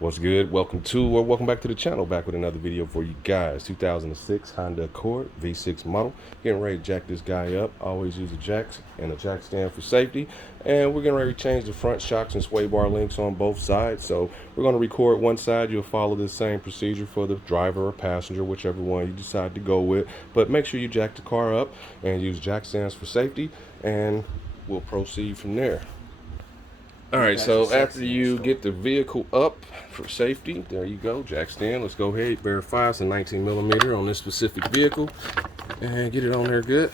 What's good? Welcome back to the channel. Back with another video for you guys. 2006 Honda Accord V6 model. Getting ready to jack this guy up. Always use a jack and a jack stand for safety. And we're getting ready to change the front shocks and sway bar links on both sides. So we're going to record one side. You'll follow the same procedure for the driver or passenger, whichever one you decide to go with. But make sure you jack the car up and use jack stands for safety, and we'll proceed from there. Alright, so after you get the vehicle up for safety, there you go, jack stand. Let's go ahead, verify it's a 19mm on this specific vehicle, and get it on there good.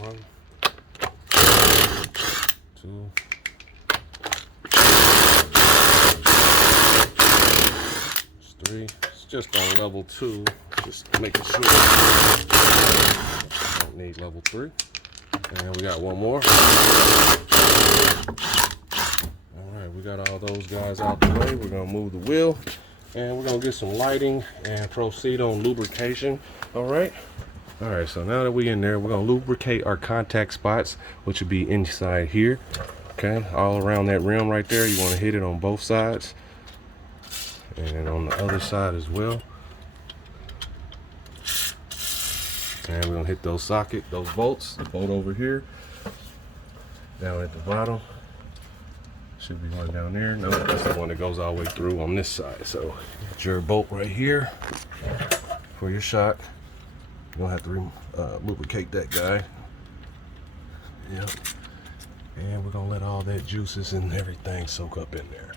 One, two, three. It's just on level 2, just making sure. Don't need level 3. And we got one more. Alright, we got all those guys out the way. We're going to move the wheel, and we're going to get some lighting and proceed on lubrication. Alright, so now that we're in there, we're going to lubricate our contact spots, which would be inside here. Okay, all around that rim right there. You want to hit it on both sides, and on the other side as well. And we're gonna hit those those bolts, the bolt over here, down at the bottom. Should be one down there. No, that's the one that goes all the way through on this side. So get your bolt right here for your shock. You're gonna have to lubricate that guy. Yep. And we're gonna let all that juices and everything soak up in there.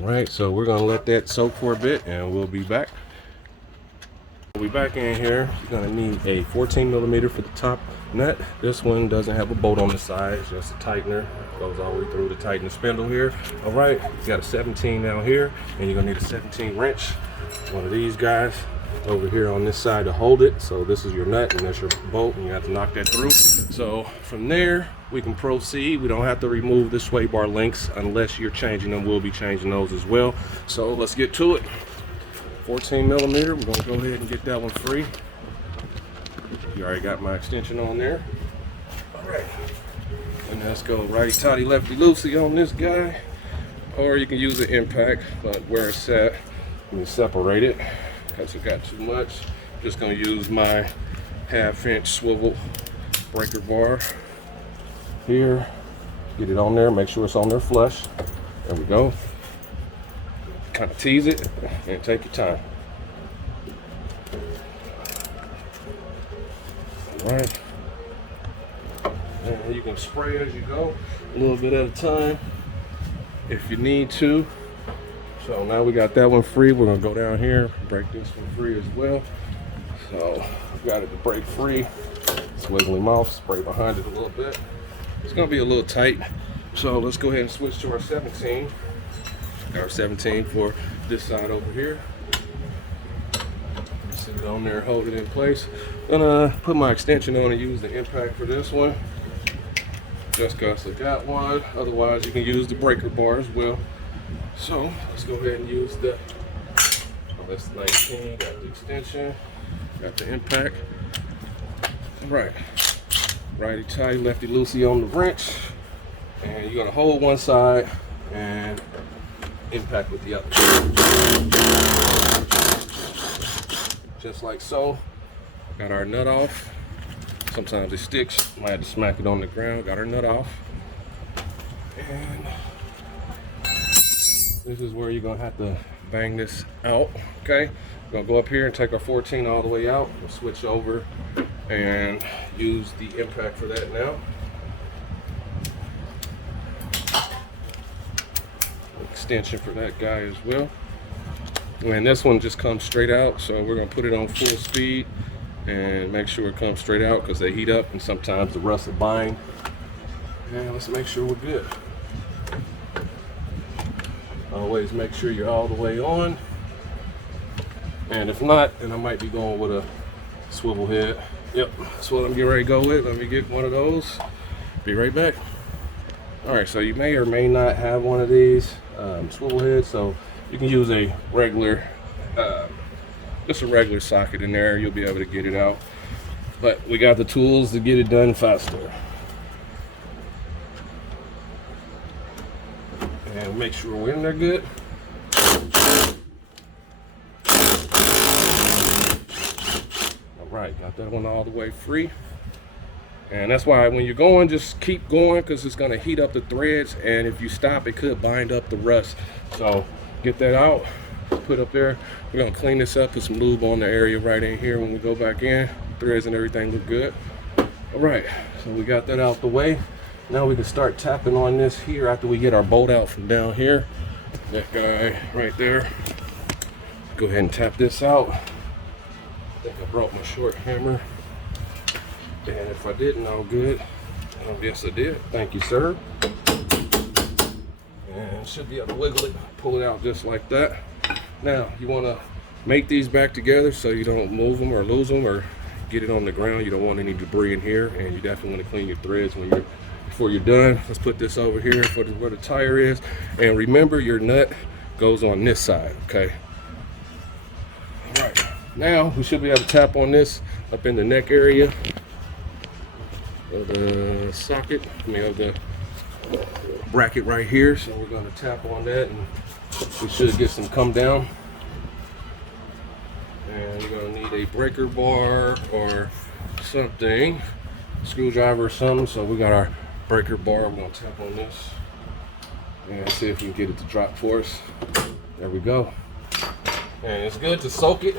All right, so we're gonna let that soak for a bit, and we'll be back. We'll be back in here. You're gonna need a 14mm for the top nut. This one doesn't have a bolt on the side, it's just a tightener. Goes all the way through to tighten the spindle here. All right, you got a 17 down here, and you're gonna need a 17 wrench. One of these guys over here on this side to hold it. So this is your nut, and that's your bolt, and you have to knock that through. So from there, we can proceed. We don't have to remove the sway bar links unless you're changing them. We'll be changing those as well. So let's get to it. 14mm, we're gonna go ahead and get that one free. You already got my extension on there. All right, and let's go righty tighty lefty loosey on this guy, or you can use an impact, but where it's at, let me separate it because it got too much. Just gonna use my 1/2" swivel breaker bar here. Get it on there, make sure it's on there flush. There we go. Kind of tease it and take your time. All right, and you can spray as you go, a little bit at a time if you need to. So now we got that one free. We're gonna go down here, break this one free as well. So we got it to break free. It's wiggly mouth, spray behind it a little bit. It's gonna be a little tight, so let's go ahead and switch to our 17. Our 17 for this side over here. Sit it on there, hold it in place. Gonna put my extension on and use the impact for this one, just cause I got one. Otherwise, you can use the breaker bar as well. So let's go ahead and use the. That's 19. Got the extension. Got the impact. All right. Righty tighty, lefty loosey on the wrench, and you're gonna hold one side and impact with the other, just like so. Got our nut off. Sometimes it sticks, might have to smack it on the ground. Got our nut off, and this is where you're gonna have to bang this out. Okay, we're gonna go up here and take our 14 all the way out. We'll switch over and use the impact for that now. Extension for that guy as well, and this one just comes straight out, so we're going to put it on full speed and make sure it comes straight out because they heat up and sometimes the rust will bind. And let's make sure we're good. Always make sure you're all the way on, and if not, then I might be going with a swivel head. Yep, that's what I'm getting ready to go with. Let me get one of those, be right back. All right, so you may or may not have one of these swivel heads, so you can use a regular, just a regular socket in there. You'll be able to get it out, but we got the tools to get it done faster. And make sure we're in there good. All right, got that one all the way free. And that's why when you're going, just keep going, because it's going to heat up the threads, and if you stop, it could bind up the rust. So get that out, put up there. We're going to clean this up, put some lube on the area right in here. When we go back in, threads and everything look good. All right, so we got that out the way. Now we can start tapping on this here after we get our bolt out from down here. That guy right there. Go ahead and tap this out. I think I brought my short hammer. And if I didn't, all good. Yes, I did. Thank you, sir. And should be able to wiggle it, pull it out just like that. Now, you want to make these back together so you don't move them or lose them or get it on the ground. You don't want any debris in here, and you definitely want to clean your threads before you're done. Let's put this over here for where the tire is. And remember, your nut goes on this side, okay? All right. Now, we should be able to tap on this up in the neck area of the socket, of the bracket right here. So we're going to tap on that, and we should get some come down. And you're going to need a breaker bar or something, screwdriver or something. So we got our breaker bar. We're going to tap on this and see if we can get it to drop for us. There we go. And it's good to soak it,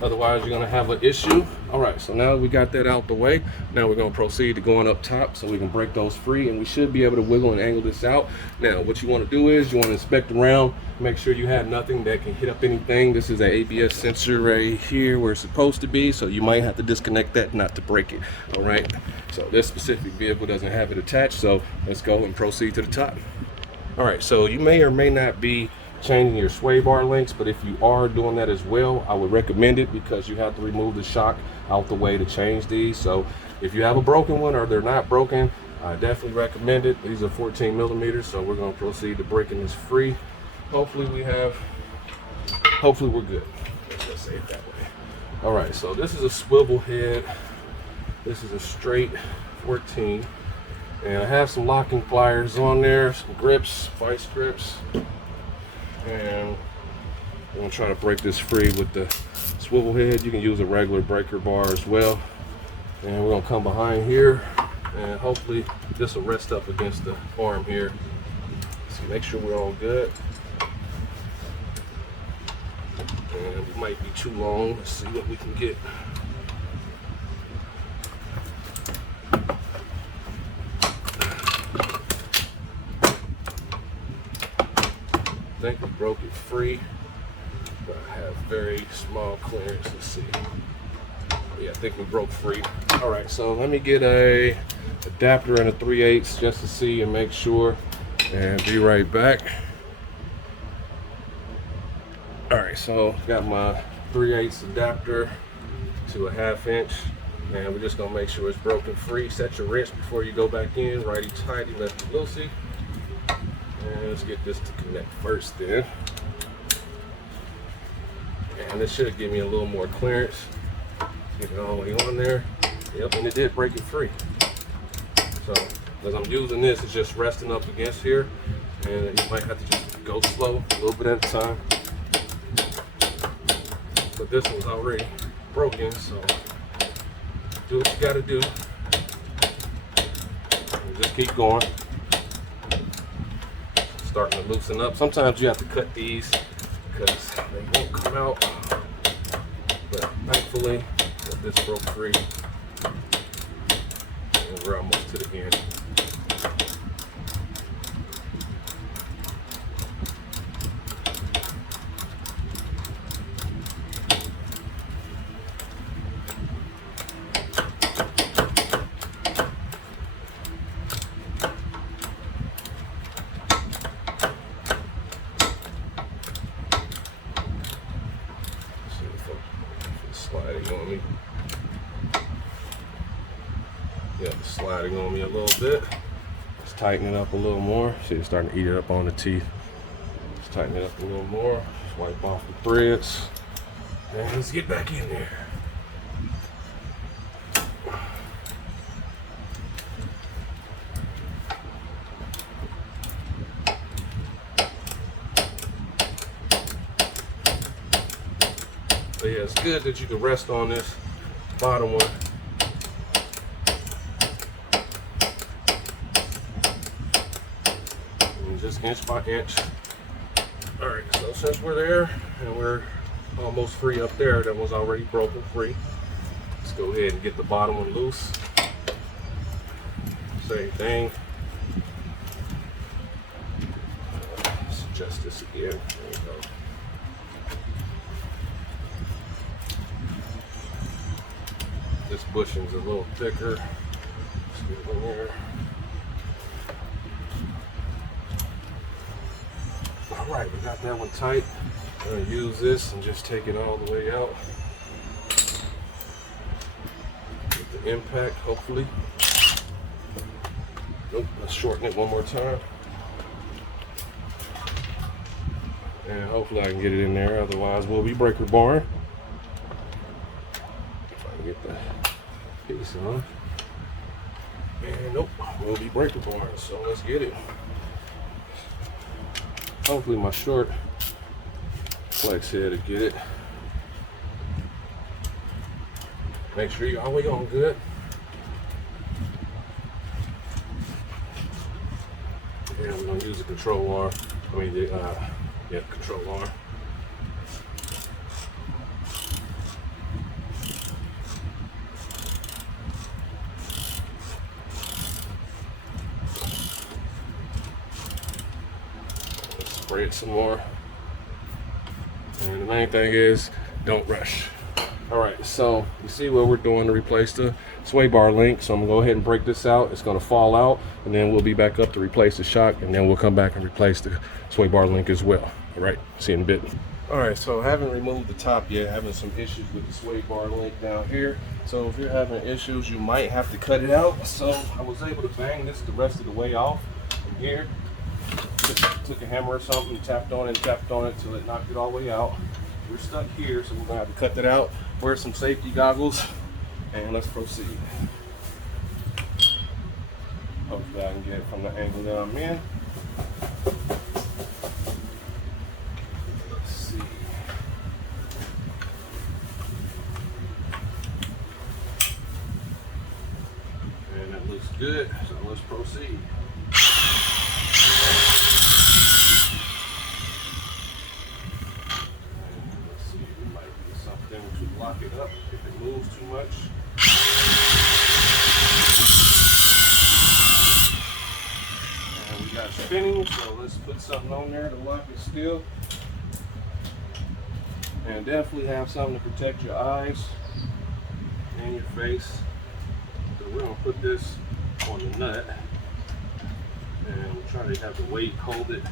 otherwise you're going to have an issue. All right, so now we got that out the way. Now we're going to proceed to going up top so we can break those free, and we should be able to wiggle and angle this out. Now what you want to do is you want to inspect around, make sure you have nothing that can hit up anything. This is an ABS sensor right here where it's supposed to be, so you might have to disconnect that not to break it. All right, so this specific vehicle doesn't have it attached, so let's go and proceed to the top. All right, so you may or may not be changing your sway bar links, but if you are doing that as well, I would recommend it, because you have to remove the shock out the way to change these. So if you have a broken one or they're not broken, I definitely recommend it. These are 14 millimeters, so we're going to proceed to breaking this free. Hopefully we're good. Let's say it that way. All right, so this is a swivel head. This is a straight 14, and I have some locking pliers on there, some grips, vice grips. And I'm going to try to break this free with the swivel head. You can use a regular breaker bar as well. And we're going to come behind here, and hopefully this will rest up against the arm here. So make sure we're all good. And it might be too long. Let's see what we can get. I think we broke it free, but I have very small clearance. Let's see. Yeah, I think we broke free. All right, so let me get a adapter and a 3/8 just to see and make sure, and be right back. All right, so got my 3/8 adapter to a 1/2 inch, and we're just gonna make sure it's broken free. Set your wrench before you go back in, righty tighty, lefty loosey. And let's get this to connect first then. And this should give me a little more clearance. Get it all the way on there. Yep, and it did break it free. So, as I'm using this, it's just resting up against here. And you might have to just go slow, a little bit at a time. But this one's already broken, so do what you gotta do. And just keep going. Starting to loosen up. Sometimes you have to cut these because they won't come out, but thankfully this broke free, and we're almost to the end. Sliding on me. Yeah, it's sliding on me a little bit. Let's tighten it up a little more. See, it's starting to eat it up on the teeth. Let's tighten it up a little more. Just wipe off the threads. And let's get back in there. yeah, it's good that you can rest on this bottom one. And just inch by inch. All right, so since we're there and we're almost free up there, that was already broken free. Let's go ahead and get the bottom one loose. Same thing. Let's adjust this again. There we go. This bushing's a little thicker. Let's get it in there. All right, we got that one tight. I'm gonna use this and just take it all the way out. Get the impact, hopefully. Nope, let's shorten it one more time. And hopefully I can get it in there, otherwise we'll be breaker barring. If I can get the piece on. And nope, we'll be breaker barring, so let's get it. Hopefully my short flex head to get it. Make sure you're always on good. And we're gonna use the control arm. Control arm. Let's spray it some more. And the main thing is, don't rush. All right, so you see what we're doing to replace the sway bar link. So I'm gonna go ahead and break this out. It's gonna fall out, and then we'll be back up to replace the shock, and then we'll come back and replace the sway bar link as well. All right, see you in a bit. All right, so I haven't removed the top yet. Having some issues with the sway bar link down here. So if you're having issues, you might have to cut it out. So I was able to bang this the rest of the way off from here. Just took a hammer or something, tapped on it till it knocked it all the way out. We're stuck here, so we're gonna have to cut that out. Wear some safety goggles, and let's proceed. Hopefully I can get it from the angle that I'm in. Let's see. And that looks good, so let's proceed. To block it up if it moves too much. And we got spinning, so let's put something on there to lock it still. And definitely have something to protect your eyes and your face. So we're gonna put this on the nut, and we'll try to have the weight hold it.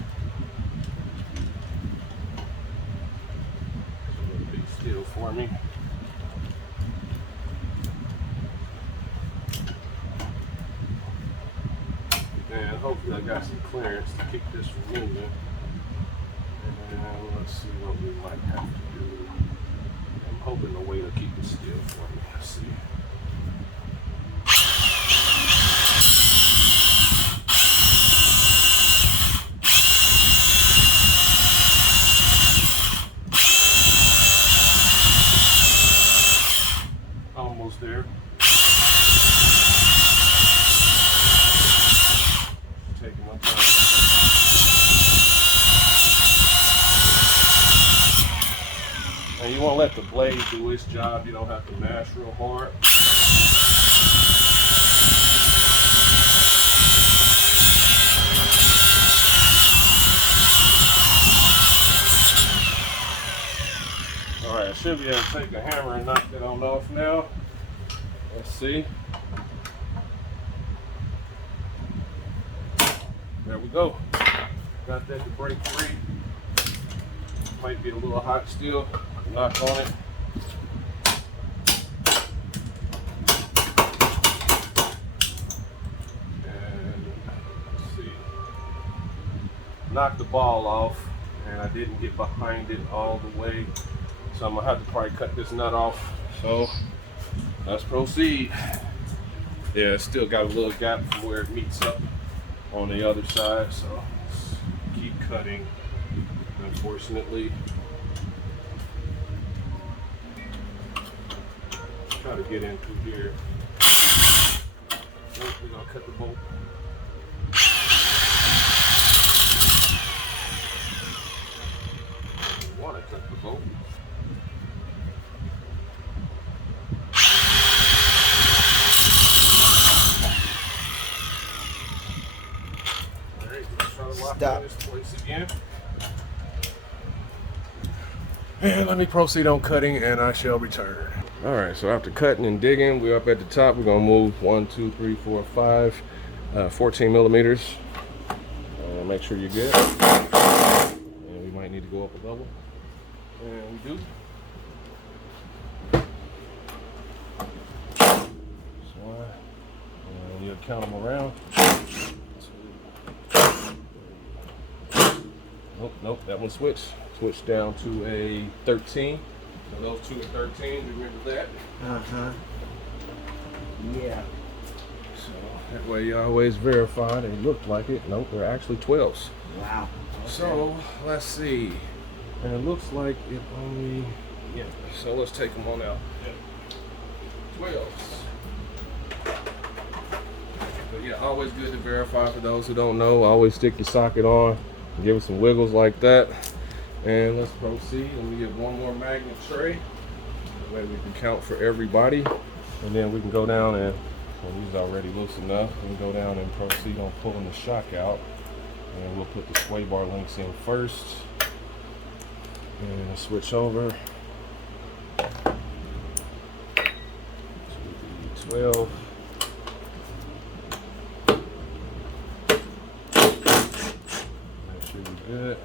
Still for me. And hopefully I got some clearance to keep this from moving. And let's see what we might have to do. I'm hoping the weight will keep it still for me. Let's see. Almost there. Taking my time. And you want to let the blade do its job. You don't have to mash real hard. All right, I should be able to take a hammer and knock that on off now. Let's see. There we go. Got that to break free. Might be a little hot still. Knock on it. And let's see. Knock the ball off, and I didn't get behind it all the way. So I'm gonna have to probably cut this nut off. So let's proceed. Yeah, it's still got a little gap from where it meets up on the other side, so let's keep cutting, unfortunately. try to get in through here. Nope, we're gonna cut the bolt. We want to cut the bolt. Alright, let's try to lock in this place again. And let me proceed on cutting and I shall return. All right, so after cutting and digging, we're up at the top. We're gonna move 1, 2, 3, 4, 5, 14 millimeters. Make sure you're good. And we might need to go up a level. And we do. That's one. And you'll count them around. Nope, that one switched. Switch down to a 13. So those two are 13, remember that? Yeah. So that way you always verify they look like it. Nope, they're actually 12s. Wow. Okay. So let's see. And it looks like it only, yeah. So let's take them on out. 12s. But yeah, always good to verify for those who don't know. Always stick your socket on, give it some wiggles like that. And let's proceed. Let me get one more magnet tray. That way we can count for everybody. And then we can go down and, well, these are already loose enough. We can go down and proceed on pulling the shock out. And we'll put the sway bar links in first. And switch over to the 12. Make sure you're good.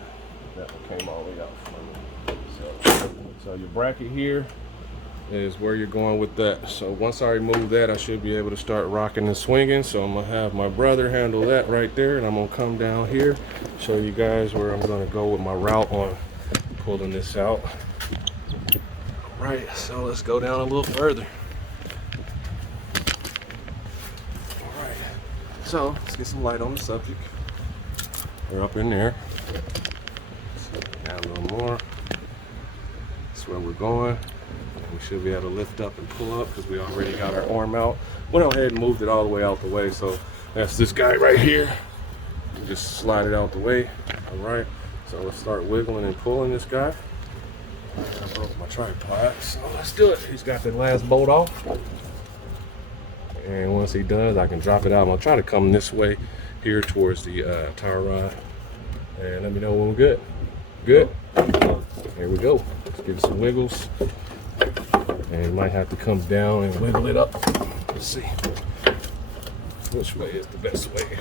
That one came all the way out from me. So your bracket here is where you're going with that. So once I remove that, I should be able to start rocking and swinging. So I'm gonna have my brother handle that right there, and I'm gonna come down here, show you guys where I'm gonna go with my route on pulling this out. All right, so let's go down a little further. All right, so let's get some light on the subject. We're up in there. Down a little more. That's where we're going. We should be able to lift up and pull up because we already got our arm out. Went ahead and moved it all the way out the way. So that's this guy right here. You just slide it out the way. All right. So let's start wiggling and pulling this guy. I broke my tripod, so let's do it. He's got the last bolt off. And once he does, I can drop it out. I'm gonna try to come this way here towards the tire rod. And let me know when we're good. Good. Here we go. Let's give it some wiggles. And you might have to come down and wiggle it up. Let's see. Which way is the best way?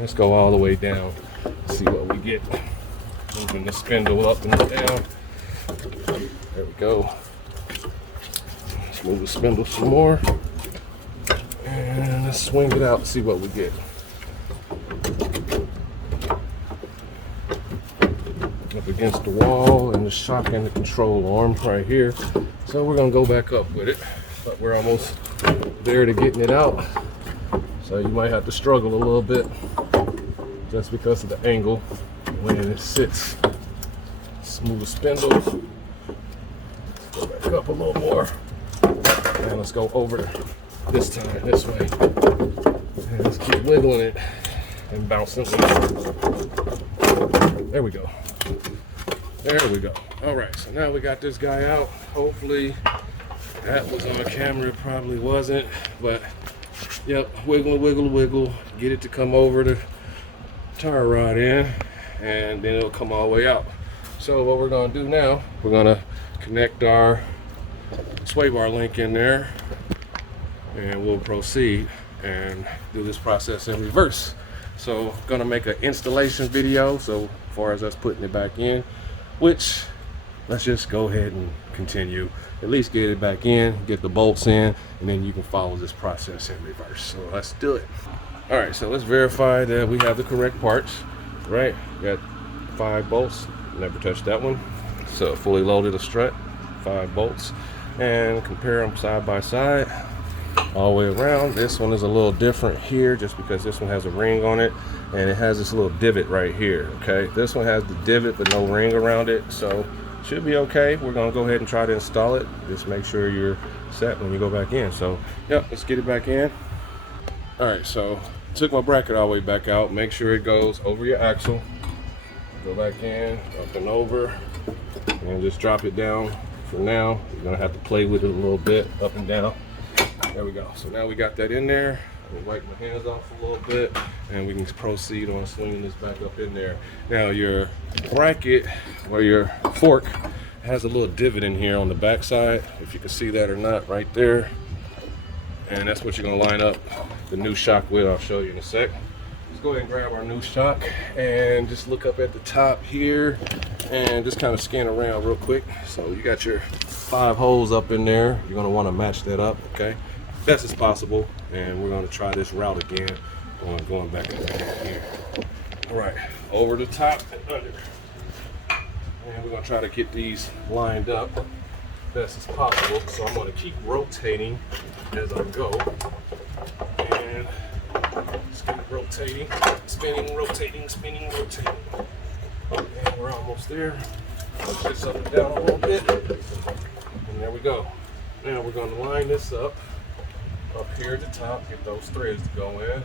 Let's go all the way down. See what we get. Moving the spindle up and down. There we go. Let's move the spindle some more. And let's swing it out and see what we get. Up against the wall and the shock and the control arm right here. So we're gonna go back up with it, but we're almost there to getting it out. So you might have to struggle a little bit just because of the angle when it sits. Smooth the spindles. Let's go back up a little more. And let's go over this time, this way. And let's keep wiggling it and bouncing. There we go. There we go. All right, so now we got this guy out. Hopefully that was on camera, it probably wasn't, but yep, wiggle, wiggle, wiggle, get it to come over the tire rod in, and then it'll come all the way out. So what we're gonna do now, we're gonna connect our sway bar link in there, and we'll proceed and do this process in reverse. So gonna make an installation video, so as far as us putting it back in, which let's just go ahead and continue. At least get it back in, get the bolts in, and then you can follow this process in reverse. So let's do it. All right, so let's verify that we have the correct parts, right? Got 5 bolts, never touched that one. So fully loaded a strut, 5 bolts, and compare them side by side all the way around. This one is a little different here just because this one has a ring on it and it has this little divot right here. Okay, this one has the divot but no ring around it, so should be okay. We're gonna go ahead and try to install it. Just make sure you're set when you go back in. So, yep, let's get it back in. All right, so took my bracket all the way back out. Make sure it goes over your axle. Go back in, up and over, and just drop it down. For now, you're gonna have to play with it a little bit, up and down. There we go. So now we got that in there. I'll wipe my hands off a little bit, and we can proceed on swinging this back up in there. Now your bracket, or your fork, has a little divot in here on the back side, if you can see that or not, right there. And that's what you're gonna line up the new shock with. I'll show you in a sec. Let's go ahead and grab our new shock and just look up at the top here and just kind of scan around real quick. So you got your 5 holes up in there. You're gonna wanna match that up, okay? Best as possible. And we're gonna try this route again, going back in here. All right, over the top and under. And we're gonna try to get these lined up best as possible. So I'm gonna keep rotating as I go. And just keep rotating, spinning, rotating, spinning, rotating. And we're almost there. Push this up and down a little bit. And there we go. Now we're gonna line this up here at the top, get those threads to go in.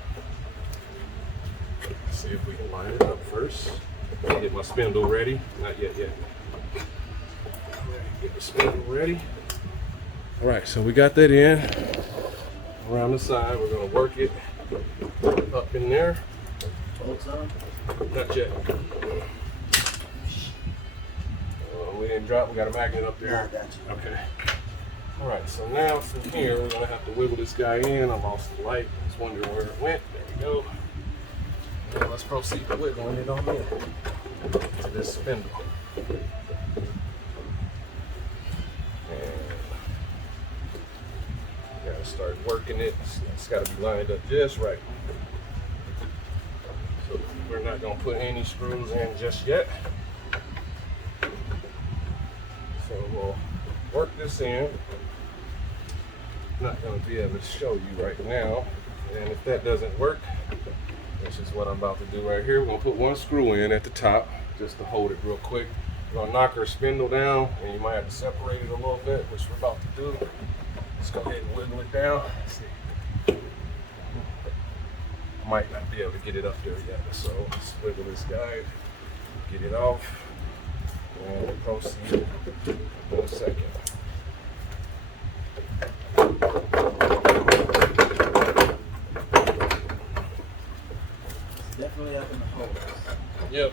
Let's see if we can line it up first. Get my spindle ready. Not yet. Get the spindle ready. All right, so we got that in. Around the side, we're gonna work it up in there. Not yet. We didn't drop, we got a magnet up there. Yeah, I got you. Okay. All right, so now from here, we're gonna have to wiggle this guy in. I lost the light. I was wondering where it went. There we go. Now let's proceed to wiggling it on in to this spindle. And you gotta start working it. It's gotta be lined up just right. So we're not gonna put any screws in just yet. So we'll work this in. Not going to be able to show you right now, and if that doesn't work, this is what I'm about to do right here. We're going to put one screw in at the top just to hold it real quick. We're going to knock our spindle down, and you might have to separate it a little bit, which we're about to do. Let's go ahead and wiggle it down. Let's see. I might not be able to get it up there yet, so let's wiggle this guy, get it off, and we'll proceed in a second. Definitely up in the holes. Yep.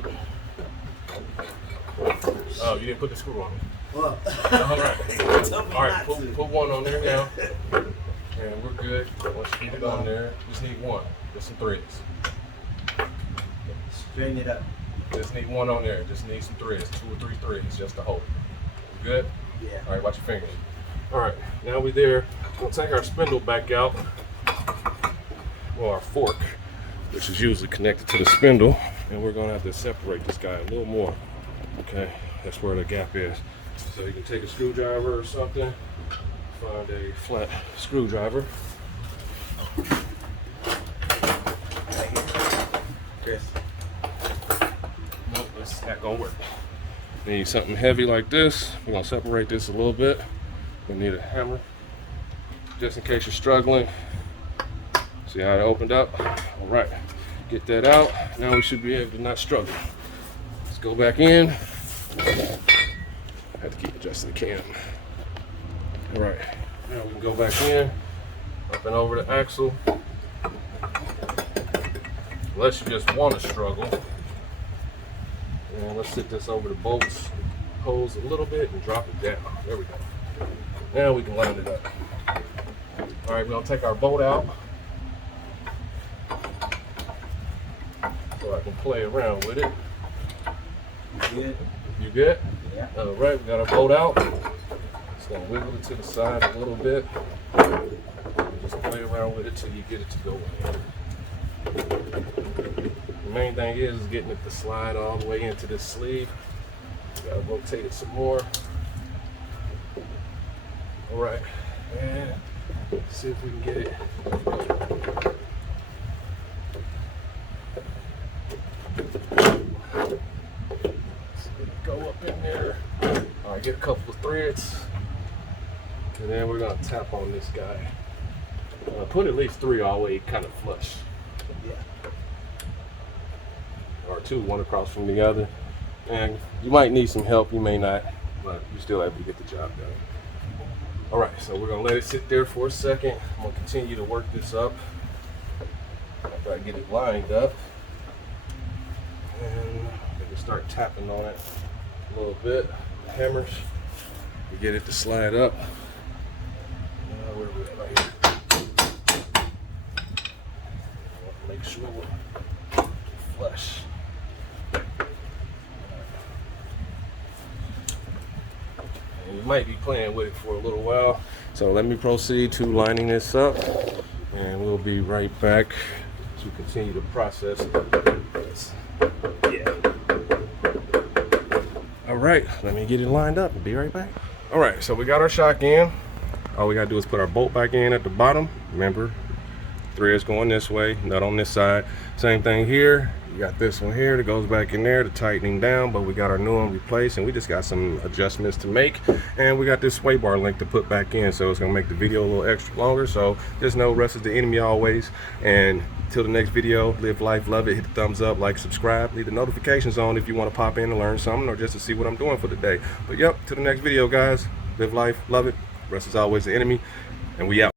Oh, you didn't put the screw on it. Well, All right, put one on there now. And we're good. Once you get it on there, just need one. Just some threads. Straighten it up. Just need one on there. Just need some threads, 2 or 3 threads just to hold it. Good? Yeah. All right, watch your fingers. All right, now we're there. We'll take our spindle back out. Well, our fork, which is usually connected to the spindle, and we're gonna have to separate this guy a little more. Okay, that's where the gap is. So you can take a screwdriver or something, find a flat screwdriver. Right here. Chris. Nope, that's not gonna work. Need something heavy like this. We're gonna separate this a little bit. We need a hammer, just in case you're struggling. See how it opened up? All right, get that out. Now we should be able to not struggle. Let's go back in. I have to keep adjusting the cam. All right, now we can go back in, up and over the axle. Unless you just want to struggle. And let's sit this over the bolts, holes a little bit, and drop it down. There we go. Now we can line it up. All right, we're gonna take our bolt out so I can play around with it. You good? You good? Yeah. All right, we got our bolt out. Just gonna wiggle it to the side a little bit. Just play around with it till you get it to go in. The main thing is getting it to slide all the way into this sleeve. Gotta rotate it some more. All right, and see if we can get it. Go up in there. I get a couple of threads, and then we're gonna tap on this guy. Put at least 3 all the way kind of flush. Yeah. Or 2, one across from the other. And you might need some help, you may not, but you still able to get the job done. All right, so we're gonna let it sit there for a second. I'm gonna continue to work this up after I get it lined up. And we can start tapping on it a little bit. The hammers, we get it to slide up. Where are we at right here? Make sure we're flush. And you might be playing with it for a little while. So let me proceed to lining this up, and we'll be right back to continue the process. Yeah. All right, let me get it lined up and be right back. All right, so we got our shock in. All we gotta do is put our bolt back in at the bottom. Remember, threads going this way, nut on this side. Same thing here. You got this one here that goes back in there, the tightening down, but we got our new one replaced, and we just got some adjustments to make. And we got this sway bar link to put back in, so it's gonna make the video a little extra longer. So just know rest is the enemy always. And till the next video, live life, love it. Hit the thumbs up, like, subscribe, leave the notifications on if you want to pop in and learn something, or just to see what I'm doing for the day. But yep, till the next video, guys. Live life, love it. Rest is always the enemy, and we out.